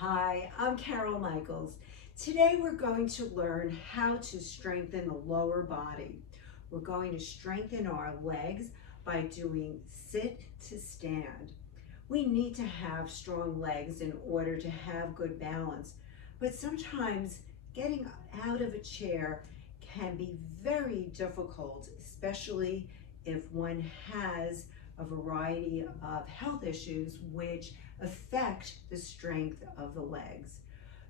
Hi, I'm Carol Michaels. Today we're going to learn how to strengthen the lower body. We're going to strengthen our legs by doing sit to stand. We need to have strong legs in order to have good balance, but sometimes getting out of a chair can be very difficult, especially if one has a variety of health issues which affect the strength of the legs.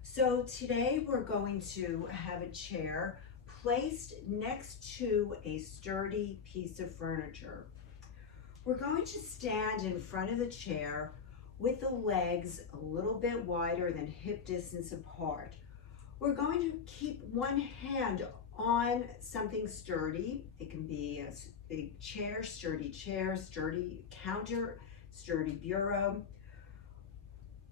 So today we're going to have a chair placed next to a sturdy piece of furniture. We're going to stand in front of the chair with the legs a little bit wider than hip distance apart. We're going to keep one hand on something sturdy. It can be a chair, sturdy counter, sturdy bureau.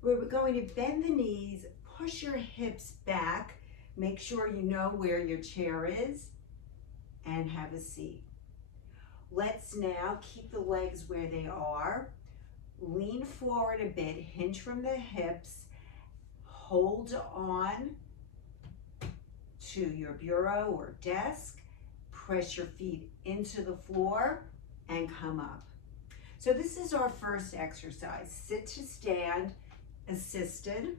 We're going to bend the knees, push your hips back, make sure you know where your chair is, and have a seat. Let's now keep the legs where they are. Lean forward a bit, hinge from the hips, hold on to your bureau or desk, press your feet into the floor, and come up. So this is our first exercise, sit to stand, assisted.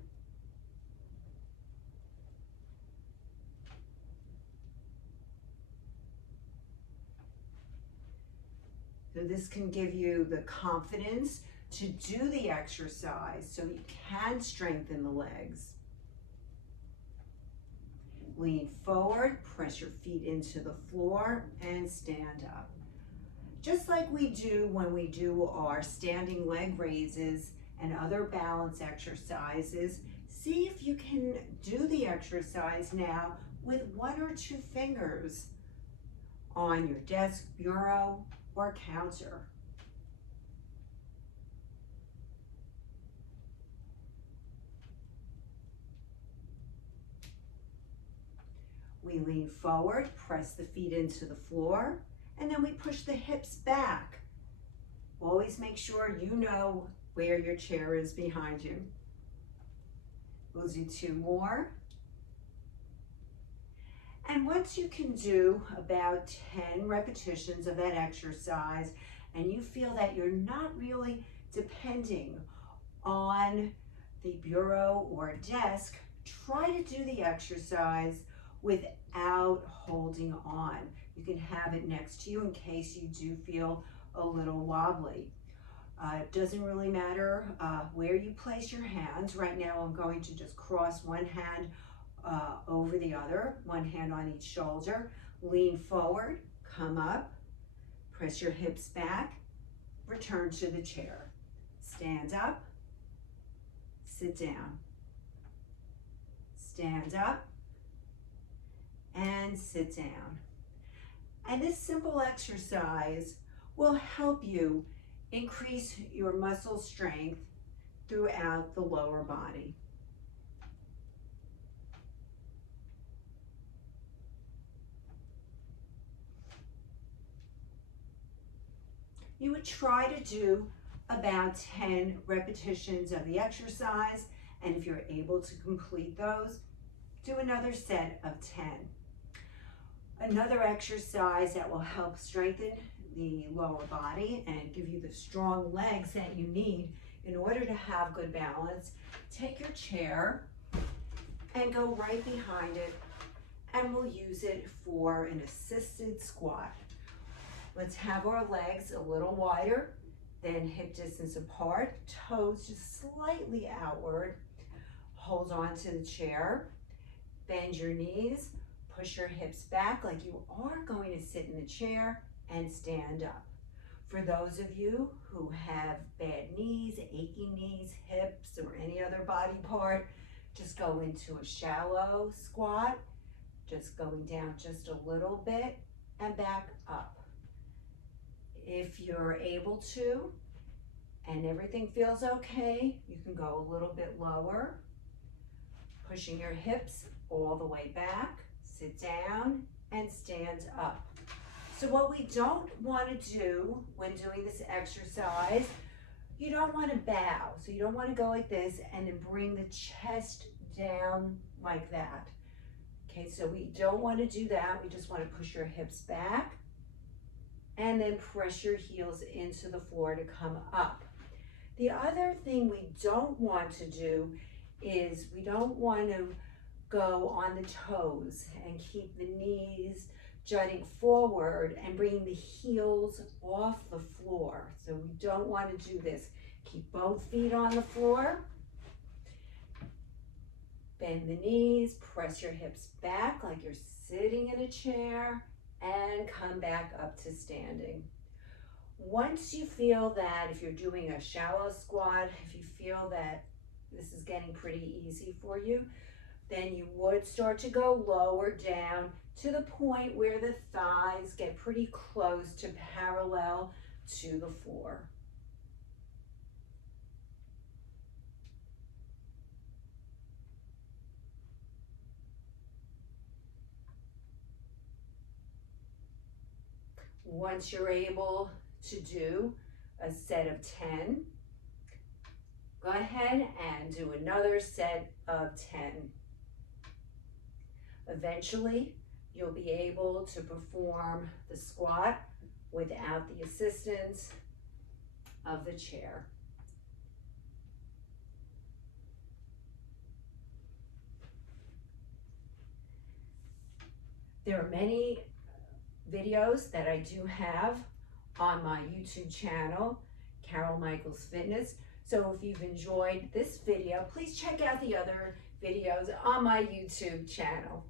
So this can give you the confidence to do the exercise so you can strengthen the legs. Lean forward, press your feet into the floor, and stand up. Just like we do when we do our standing leg raises and other balance exercises, see if you can do the exercise now with one or two fingers on your desk, bureau, or counter. We lean forward, press the feet into the floor, and then we push the hips back. Always make sure you know where your chair is behind you. We'll do two more. And once you can do about 10 repetitions of that exercise, and you feel that you're not really depending on the bureau or desk, try to do the exercise without holding on. You can have it next to you in case you do feel a little wobbly. It doesn't really matter where you place your hands. Right now I'm going to just cross one hand over the other, one hand on each shoulder. Lean forward, come up, press your hips back, return to the chair. Stand up, sit down. Stand up, and sit down. And this simple exercise will help you increase your muscle strength throughout the lower body. You would try to do about 10 repetitions of the exercise, and if you're able to complete those, do another set of 10. Another exercise that will help strengthen the lower body and give you the strong legs that you need in order to have good balance, take your chair and go right behind it, and we'll use it for an assisted squat. Let's have our legs a little wider than hip distance apart, toes just slightly outward. Hold on to the chair, bend your knees, push your hips back like you are going to sit in the chair, and stand up. For those of you who have bad knees, aching knees, hips, or any other body part, just go into a shallow squat, just going down just a little bit and back up. If you're able to, and everything feels okay, you can go a little bit lower, pushing your hips all the way back, sit down, and stand up. So what we don't want to do when doing this exercise, You don't want to bow, so you don't want to go like this and then bring the chest down like that. Okay, so we don't want to do that. We just want to push your hips back and then press your heels into the floor to come up. The other thing we don't want to do is we don't want to go on the toes and keep the knees jutting forward and bringing the heels off the floor. So we don't want to do this. Keep both feet on the floor. Bend the knees, press your hips back like you're sitting in a chair, and come back up to standing. Once you feel that, if you're doing a shallow squat, if you feel that this is getting pretty easy for you, then you would start to go lower down to the point where the thighs get pretty close to parallel to the floor. Once you're able to do a set of 10, go ahead and do another set of 10. Eventually, you'll be able to perform the squat without the assistance of the chair. There are many videos that I do have on my YouTube channel, Carol Michaels Fitness. So if you've enjoyed this video, please check out the other videos on my YouTube channel.